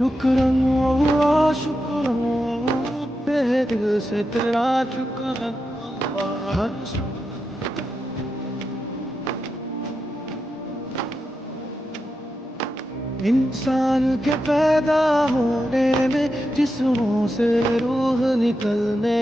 शुक्र अल्लाह शुक्र तेरे दिल से तेरा शुक्र हर इंसान के पैदा होने में जिस्मों से रूह निकलने